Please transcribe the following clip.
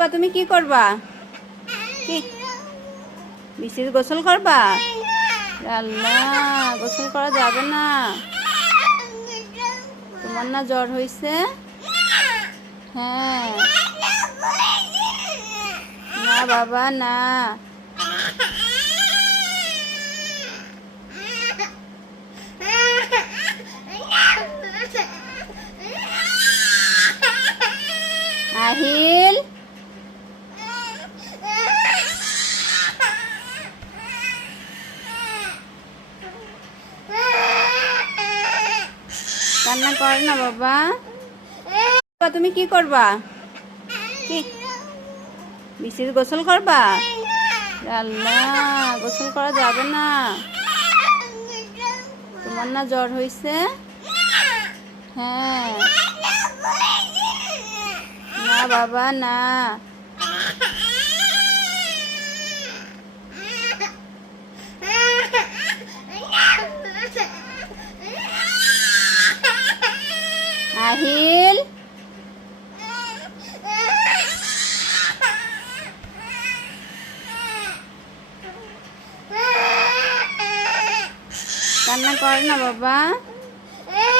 তুমি কি করবা? কি বিসির গোসল করবা? আল্লাহ, গোসল করা যাবে না। তোমার না জ্বর হয়েছে? হ্যাঁ। না বাবা না। আহিল, কান্না করে না বাবা। তুমি কি করবা? কি বিসির গোসল করবা? আল্লাহ, গোসল করা যাবে না। তোমার না জ্বর হয়েছে? হ্যাঁ। না বাবা না। আহিল, কান্না করে না বাবা।